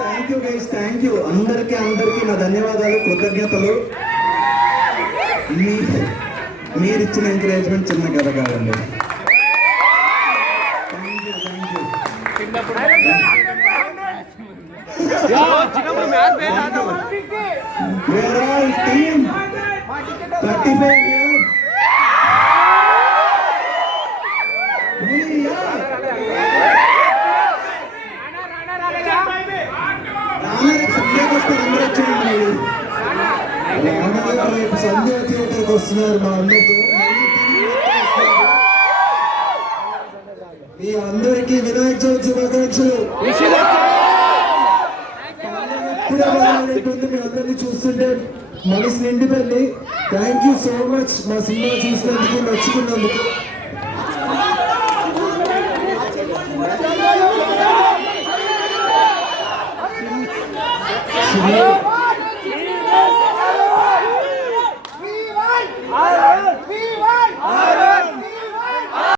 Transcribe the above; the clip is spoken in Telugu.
Thank you guys thank you అందరికీ అందరికీ నా ధన్యవాదాలు కృతజ్ఞతలు. మీ మీరు ఇచ్చిన ఎంకరేజ్మెంట్ చిన్న కథ కాదండి. We're all team. వచ్చేయండి రామారావు రేపు సంధ్య థియేటర్కి వస్తున్నారు మా అన్నతో మీ అందరికీ వినాయక చవితి శుభాకాంక్షలు. ఎట్టుంది అందరినీ చూస్తుంటే మనసు నిండిపోయింది. థ్యాంక్ యూ సో మచ్ మా సినిమా చూసినందుకు నచ్చుకున్నందుకు. Thank.